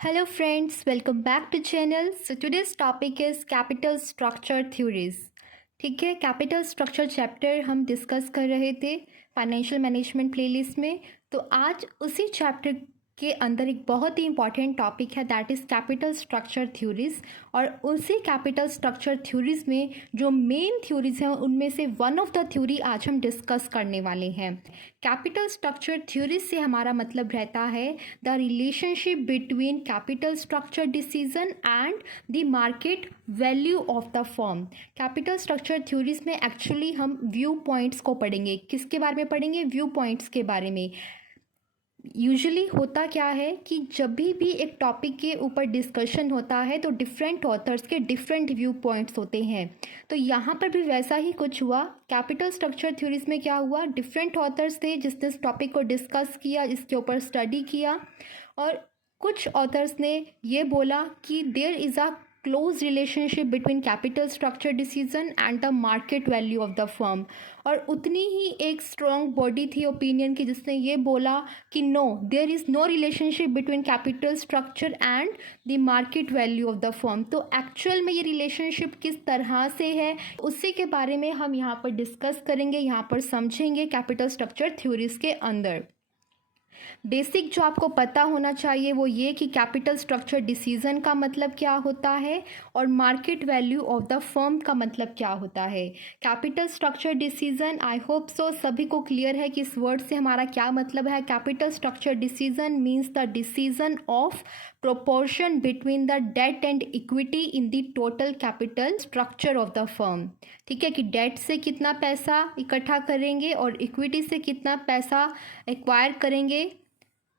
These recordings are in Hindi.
Hello friends, welcome back to channel. So today's topic is capital structure theories. ठीक है, कैपिटल स्ट्रक्चर चैप्टर हम डिस्कस कर रहे थे फाइनेंशियल मैनेजमेंट प्लेलिस्ट में। तो आज उसी चैप्टर के अंदर एक बहुत ही इंपॉर्टेंट टॉपिक है, that is capital structure theories. और उसी कैपिटल स्ट्रक्चर थ्योरीज में जो मेन थ्योरीज हैं उनमें से वन ऑफ द थ्योरी आज हम डिस्कस करने वाले हैं। कैपिटल स्ट्रक्चर थ्योरीज से हमारा मतलब रहता है the relationship between capital structure decision and the market value of the firm. Capital structure theories में एक्चुअली हम व्यू पॉइंट्स को पढ़ेंगे। किसके बारे में पढ़ेंगे? व्यू पॉइंट्स के बारे में। यूजुअली होता क्या है कि जब भी एक टॉपिक के ऊपर डिस्कशन होता है तो डिफरेंट ऑथर्स के डिफरेंट व्यू पॉइंट्स होते हैं। तो यहाँ पर भी वैसा ही कुछ हुआ। कैपिटल स्ट्रक्चर थ्योरीज में क्या हुआ, डिफरेंट ऑथर्स थे जिसने इस टॉपिक को डिस्कस किया, इसके ऊपर स्टडी किया, और कुछ ऑथर्स ने ये बोला कि there is a close relationship between capital structure decision and the market value of the firm. और उतनी ही एक स्ट्रॉन्ग बॉडी थी ओपिनियन की जिसने ये बोला कि no, there is no relationship between capital structure and the market value of the firm. तो एक्चुअल में ये रिलेशनशिप किस तरह से है उसी के बारे में हम यहाँ पर डिस्कस करेंगे, यहाँ पर समझेंगे कैपिटल स्ट्रक्चर थ्योरीज के अंदर। बेसिक जो आपको पता होना चाहिए वो ये कि कैपिटल स्ट्रक्चर डिसीजन का मतलब क्या होता है और market value of the firm का मतलब क्या होता है। Capital structure decision, I hope so सभी को क्लियर है कि इस वर्ड से हमारा क्या मतलब है। Capital structure decision means the decision of proportion between the debt and equity in the total capital structure of the firm. ठीक है, कि डेट से कितना पैसा इकट्ठा करेंगे और इक्विटी से कितना पैसा एक्वायर करेंगे,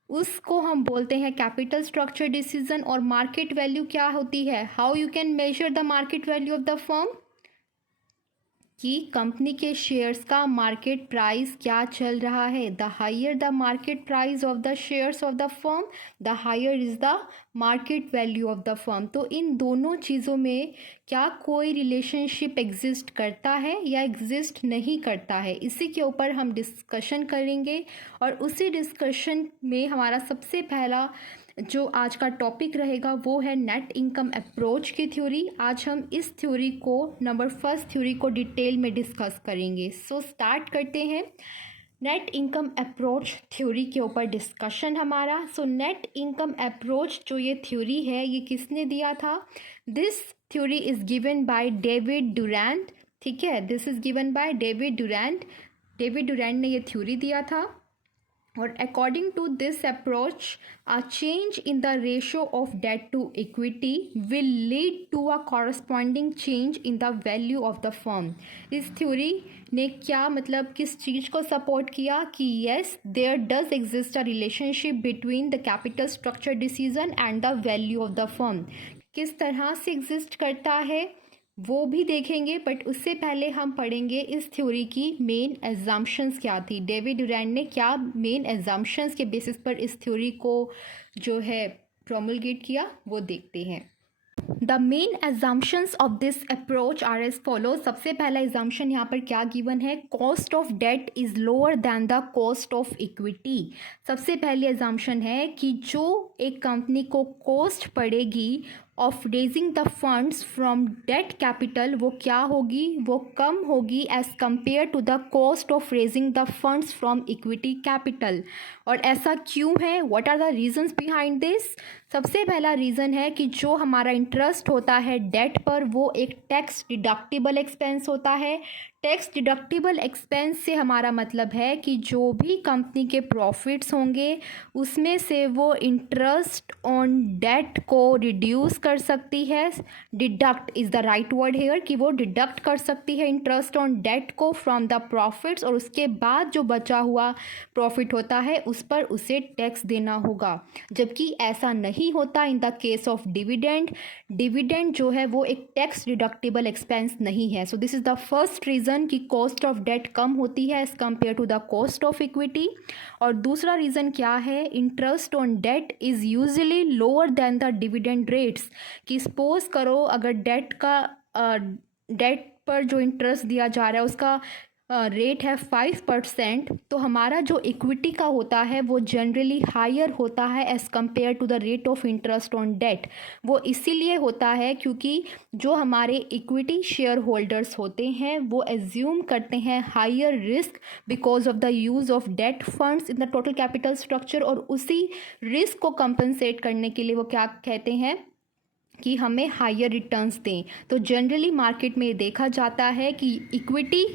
उसको हम बोलते हैं कैपिटल स्ट्रक्चर डिसीजन। और मार्केट वैल्यू क्या होती है, how you can measure the market value of the firm, कि कंपनी के शेयर्स का मार्केट प्राइस क्या चल रहा है। The higher the market price of the shares of the firm, the higher is the market value of the firm. तो इन दोनों चीज़ों में क्या कोई रिलेशनशिप एग्जिस्ट करता है या एग्जिस्ट नहीं करता है, इसी के ऊपर हम डिस्कशन करेंगे। और उसी डिस्कशन में हमारा सबसे पहला जो आज का टॉपिक रहेगा वो है नेट इनकम अप्रोच की थ्योरी। आज हम इस थ्योरी को फर्स्ट थ्योरी को डिटेल में डिस्कस करेंगे। सो स्टार्ट करते हैं नेट इनकम अप्रोच थ्योरी के ऊपर डिस्कशन हमारा। सो नेट इनकम अप्रोच जो ये थ्योरी है ये किसने दिया था? This theory is given by David Durant. ठीक है, this is given by David Durant. David Durant ने ये थ्योरी दिया था। और according to this approach, a change in the ratio of debt to equity will lead to a corresponding change in the value of the firm। इस थ्योरी ने क्या मतलब किस चीज़ को सपोर्ट किया कि yes, there does exist a relationship between the capital structure decision and the value of the firm। किस तरह से एग्जिस्ट करता है वो भी देखेंगे, बट उससे पहले हम पढ़ेंगे इस थ्योरी की मेन एग्जाम्पशंस क्या थी। डेविड डुरैंट ने क्या मेन एग्जाम्पशंस के बेसिस पर इस थ्योरी को जो है प्रोमलगेट किया वो देखते हैं। The main exemptions of this approach are as follow. सबसे पहला एग्जाम्पशन यहाँ पर क्या गिवन है, cost of debt is lower than the cost of equity. सबसे पहली एग्जाम्पशन है कि जो एक कंपनी को कॉस्ट पड़ेगी of raising the funds from debt capital वो क्या होगी, वो कम होगी as compare to the cost of raising the funds from equity capital. और ऐसा क्यों है, what are the reasons behind this? सबसे पहला रीज़न है कि जो हमारा इंटरेस्ट होता है डेट पर वो एक टैक्स डिडक्टिबल एक्सपेंस होता है। टैक्स डिडक्टिबल एक्सपेंस से हमारा मतलब है कि जो भी कंपनी के प्रॉफिट्स होंगे उसमें से वो इंटरेस्ट ऑन डेट को रिड्यूस कर सकती है। Deduct is the right word hair, कि वो डिडक्ट कर सकती है इंटरेस्ट ऑन डेट को फ्रॉम द प्रॉफिट्स, और उसके बाद जो बचा हुआ प्रॉफिट होता है उस पर उसे टैक्स देना होगा। जबकि ऐसा नहीं होता in the case of dividend. Dividend जो है वो एक टैक्स डिडक्टिबल एक्सपेंस नहीं है। So this is the first reason कि कॉस्ट ऑफ डेट कम होती है as compare to the cost of equity. और दूसरा रीज़न क्या है, interest on debt is usually lower than the dividend rates. कि सपोज करो अगर डेट पर जो इंटरेस्ट दिया जा रहा है उसका रेट है 5%, तो हमारा जो इक्विटी का होता है वो जनरली हायर होता है as compare to the rate of interest on debt. वो इसीलिए होता है क्योंकि जो हमारे इक्विटी शेयर होल्डर्स होते हैं वो एज्यूम करते हैं higher risk because of the use of debt funds in the total capital structure, और उसी रिस्क को कंपनसेट करने के लिए वो क्या कहते हैं कि हमें हायर रिटर्न्स दें। तो जनरली मार्केट में देखा जाता है कि इक्विटी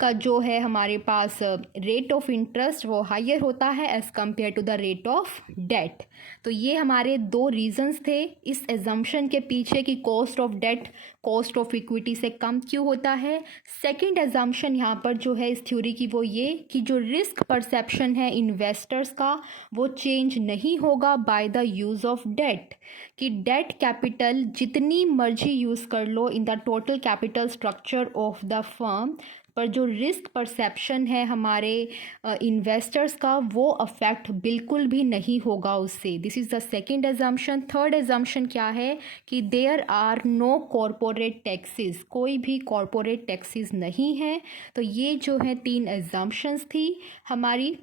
का जो है हमारे पास रेट ऑफ इंटरेस्ट वो हायर होता है as compare to the rate of debt. तो ये हमारे दो रीजंस थे इस एजम्पशन के पीछे कि cost of debt cost of equity से कम क्यों होता है। सेकंड एजम्पशन यहाँ पर जो है इस थ्योरी की वो ये कि जो रिस्क परसेप्शन है इन्वेस्टर्स का वो चेंज नहीं होगा by the use of debt, कि डेट कैपिटल जितनी मर्जी यूज़ कर लो in the total capital structure of the firm, पर जो रिस्क परसेप्शन है हमारे इन्वेस्टर्स का वो अफेक्ट बिल्कुल भी नहीं होगा उससे। This is the second assumption. Third assumption क्या है कि there are no corporate taxes, कोई भी कॉरपोरेट टैक्सेस नहीं है। तो ये जो है तीन एजम्पशंस थी हमारी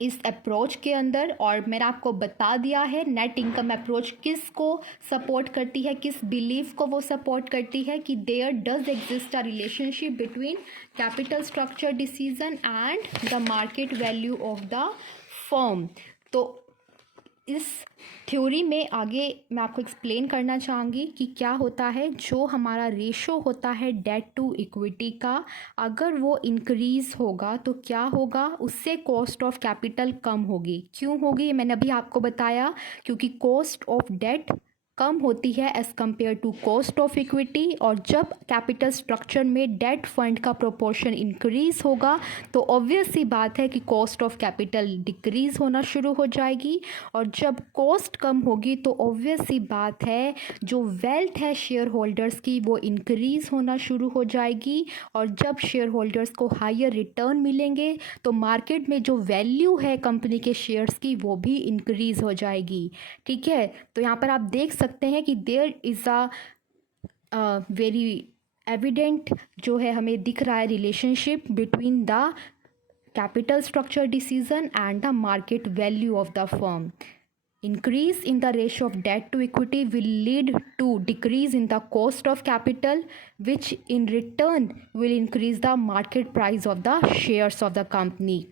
इस अप्रोच के अंदर, और मैंने आपको बता दिया है नेट इनकम अप्रोच किस को सपोर्ट करती है, किस बिलीफ को वो सपोर्ट करती है कि there does exist a relationship between capital structure decision and the market value of the firm. तो इस थ्योरी में आगे मैं आपको एक्सप्लेन करना चाहूँगी कि क्या होता है जो हमारा रेशो होता है डेट टू इक्विटी का, अगर वो इंक्रीज़ होगा तो क्या होगा, उससे कॉस्ट ऑफ कैपिटल कम होगी। क्यों होगी मैंने अभी आपको बताया, क्योंकि कॉस्ट ऑफ डेट कम होती है as compare to cost of equity, और जब कैपिटल स्ट्रक्चर में डेट फंड का प्रोपोर्शन इंक्रीज़ होगा तो ऑब्वियस सी बात है कि कॉस्ट ऑफ कैपिटल डिक्रीज़ होना शुरू हो जाएगी, और जब कॉस्ट कम होगी तो ऑब्वियस सी बात है जो वेल्थ है शेयर होल्डर्स की वो इंक्रीज़ होना शुरू हो जाएगी, और जब शेयर होल्डर्स को हायर रिटर्न मिलेंगे तो मार्केट में जो वैल्यू है कंपनी के शेयर्स की वो भी इंक्रीज़ हो जाएगी। ठीक है, तो यहाँ पर आप देख सकते हैं कि there is a very evident जो है हमें दिख रहा है relationship between the capital structure decision and the market value of the firm. Increase in the ratio of debt to equity will lead to decrease in the cost of capital, which in return will increase the market price of the shares of the company.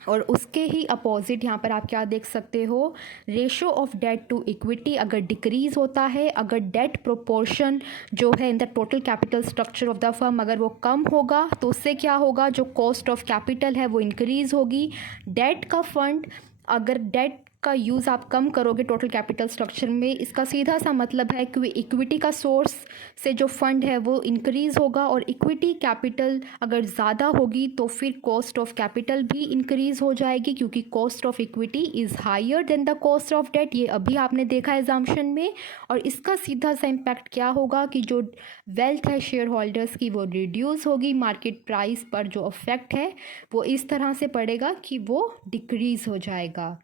और उसके ही अपोजिट यहाँ पर आप क्या देख सकते हो, ratio of debt to equity अगर डिक्रीज़ होता है, अगर डेट प्रोपोर्शन जो है in the total capital structure of the firm अगर वो कम होगा तो उससे क्या होगा, जो कॉस्ट ऑफ कैपिटल है वो इंक्रीज़ होगी। डेट का फंड अगर डेट का यूज़ आप कम करोगे टोटल कैपिटल स्ट्रक्चर में, इसका सीधा सा मतलब है कि इक्विटी का सोर्स से जो फंड है वो इंक्रीज़ होगा, और इक्विटी कैपिटल अगर ज़्यादा होगी तो फिर कॉस्ट ऑफ कैपिटल भी इंक्रीज़ हो जाएगी, क्योंकि cost of equity is higher than the cost of debt. ये अभी आपने देखा एग्जाम्पशन में, और इसका सीधा सा इम्पैक्ट क्या होगा कि जो वेल्थ है शेयर होल्डर्स की वो रिड्यूस होगी, मार्केट प्राइस पर जो अफेक्ट है वो इस तरह से पड़ेगा कि वो डिक्रीज़ हो जाएगा।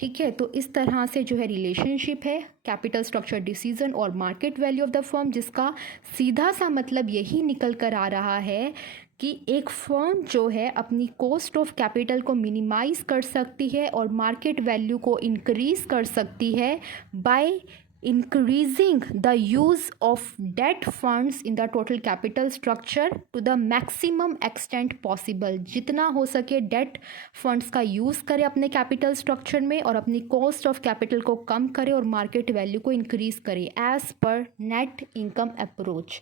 ठीक है, तो इस तरह से जो है रिलेशनशिप है कैपिटल स्ट्रक्चर डिसीजन और market value of the firm, जिसका सीधा सा मतलब यही निकल कर आ रहा है कि एक फर्म जो है अपनी कॉस्ट ऑफ कैपिटल को मिनिमाइज़ कर सकती है और मार्केट वैल्यू को इंक्रीज़ कर सकती है bye increasing the use of debt funds in the total capital structure to the maximum extent possible। जितना हो सके डेट फंड्स का यूज़ करें अपने कैपिटल स्ट्रक्चर में और अपनी कॉस्ट ऑफ कैपिटल को कम करें और मार्केट वैल्यू को इंक्रीज़ करें as per net income approach.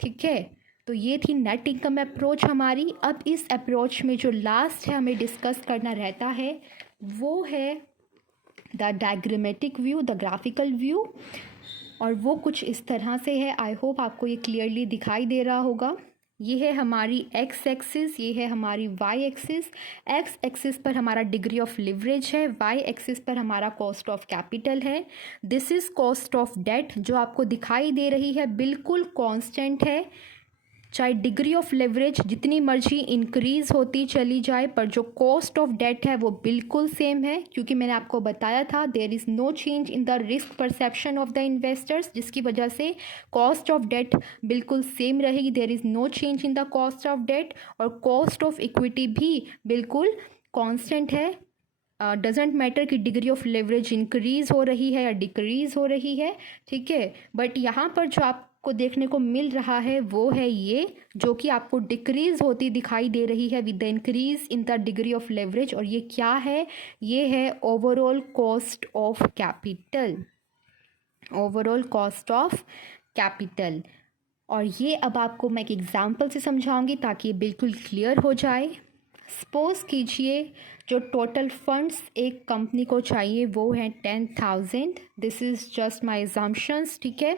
ठीक है, तो ये थी नेट इनकम अप्रोच हमारी। अब इस अप्रोच में जो लास्ट है हमें डिस्कस करना रहता है वो है the diagrammatic view, the graphical view, और वो कुछ इस तरह से है। आई होप आपको ये क्लियरली दिखाई दे रहा होगा। ये है हमारी एक्स एक्सिस, ये है हमारी वाई एक्सिस। एक्स एक्सिस पर हमारा डिग्री ऑफ लिवरेज है, वाई एक्सिस पर हमारा कॉस्ट ऑफ कैपिटल है। This is cost of debt जो आपको दिखाई दे रही है बिल्कुल कांस्टेंट है। चाहे डिग्री ऑफ लेवरेज जितनी मर्जी इंक्रीज़ होती चली जाए, पर जो कॉस्ट ऑफ डेट है वो बिल्कुल सेम है, क्योंकि मैंने आपको बताया था there is no change in the risk perception of the investors, जिसकी वजह से कॉस्ट ऑफ डेट बिल्कुल सेम रहेगी। There is no change in the cost of debt, और कॉस्ट ऑफ इक्विटी भी बिल्कुल कॉन्स्टेंट है। डजेंट मैटर कि डिग्री ऑफ लेवरेज इंक्रीज़ हो रही है या डिक्रीज़ हो रही है, ठीक है। बट यहाँ पर जो आपको देखने को मिल रहा है वो है ये, जो कि आपको डिक्रीज़ होती दिखाई दे रही है with the increase in the degree of leverage. और ये क्या है? ये है overall cost of capital, overall cost of capital. और ये अब आपको मैं एक एग्जांपल से समझाऊंगी ताकि ये बिल्कुल क्लियर हो जाए। सपोज़ कीजिए जो टोटल फंड्स एक कंपनी को चाहिए वो है 10,000। This is just my assumptions, ठीक है।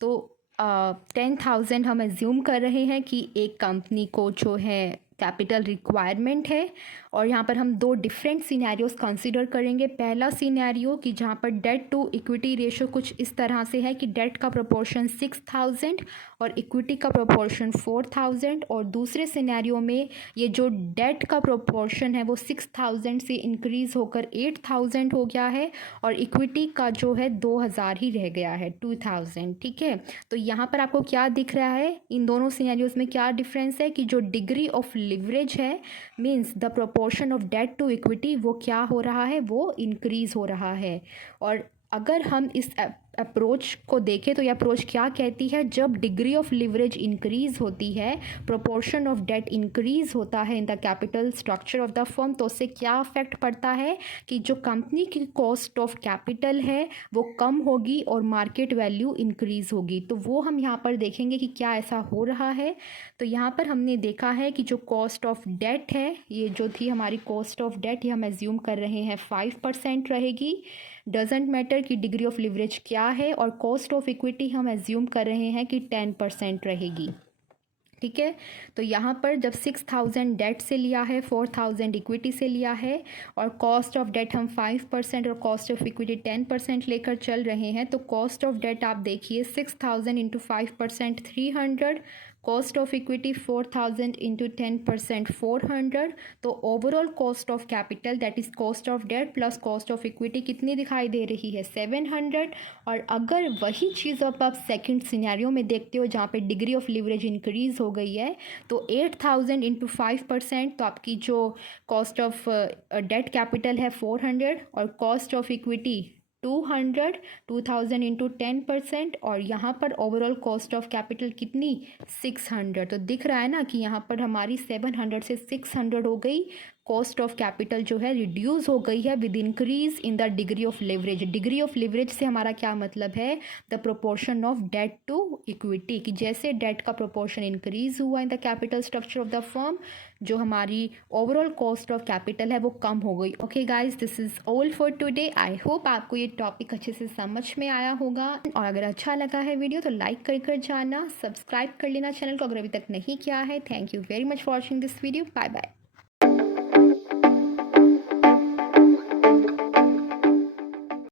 तो 10,000 हम एज्यूम कर रहे हैं कि एक कंपनी को जो है कैपिटल रिक्वायरमेंट है, और यहाँ पर हम दो डिफरेंट सिनेरियोस कंसीडर करेंगे। पहला सिनेरियो कि जहाँ पर डेट टू इक्विटी रेशो कुछ इस तरह से है कि डेट का प्रोपोर्शन 6,000 और इक्विटी का प्रोपोर्शन 4,000, और दूसरे सिनेरियो में ये जो डेट का प्रोपोर्शन है वो 6,000 से इंक्रीज़ होकर 8,000 हो गया है, और इक्विटी का जो है 2,000 ही रह गया है, 2,000, ठीक है। तो यहाँ पर आपको क्या दिख रहा है, इन दोनों सिनेरियोज में क्या डिफरेंस है कि जो डिग्री ऑफ लिवरेज है, means the proportion of debt to equity, वो क्या हो रहा है, वो इंक्रीज़ हो रहा है। और अगर हम इस अप्रोच को देखें तो ये अप्रोच क्या कहती है, जब डिग्री ऑफ लिवरेज इंक्रीज़ होती है, प्रोपोर्शन ऑफ डेट इंक्रीज़ होता है in the capital structure of the firm, तो उससे क्या अफेक्ट पड़ता है कि जो कंपनी की कॉस्ट ऑफ कैपिटल है वो कम होगी और मार्केट वैल्यू इंक्रीज़ होगी। तो वो हम यहाँ पर देखेंगे कि क्या ऐसा हो रहा है। तो यहाँ पर हमने देखा है कि जो कॉस्ट ऑफ डेट है, ये जो थी हमारी कॉस्ट ऑफ डेट, ये हम एज्यूम कर रहे हैं 5% रहेगी। डजेंट मैटर कि डिग्री ऑफ लिवरेज क्या है, और कॉस्ट ऑफ इक्विटी हम एज्यूम कर रहे हैं कि 10% रहेगी, ठीक है। तो यहाँ पर जब 6,000 डेट से लिया है, 4,000 इक्विटी से लिया है, और कॉस्ट ऑफ डेट हम 5% और कॉस्ट ऑफ इक्विटी 10% लेकर चल रहे हैं, तो कॉस्ट ऑफ डेट आप देखिए 6,000 into 5% 300, cost of equity 4,000 into 10% 400। तो overall cost of capital that is cost of debt plus cost of equity कितनी दिखाई दे रही है, 700। और अगर वही चीज़ आप सेकंड सिनेरियो में देखते हो जहाँ पे डिग्री ऑफ लिवरेज इंक्रीज़ हो गई है, तो 8,000 इंटू 5%, तो आपकी जो कॉस्ट ऑफ डेट कैपिटल है 400, और कॉस्ट ऑफ इक्विटी 200, 2,000 इंटू 10%, और यहाँ पर ओवरऑल कॉस्ट ऑफ कैपिटल कितनी, 600। तो दिख रहा है ना कि यहाँ पर हमारी 700 से 600 हो गई, कॉस्ट ऑफ कैपिटल जो है रिड्यूस हो गई है with increase in the degree of leverage. Degree of leverage से हमारा क्या मतलब है, the proportion of debt to equity, कि जैसे डेट का प्रोपोर्शन इंक्रीज हुआ in the capital structure of the firm, जो हमारी ओवरऑल कॉस्ट ऑफ कैपिटल है वो कम हो गई। Okay guys, this is all for today. I hope आपको ये टॉपिक अच्छे से समझ में आया होगा, और अगर अच्छा लगा है वीडियो तो लाइक कर जाना, सब्सक्राइब कर लेना चैनल को अगर अभी तक नहीं किया है। Thank you very much for watching this video. Bye bye.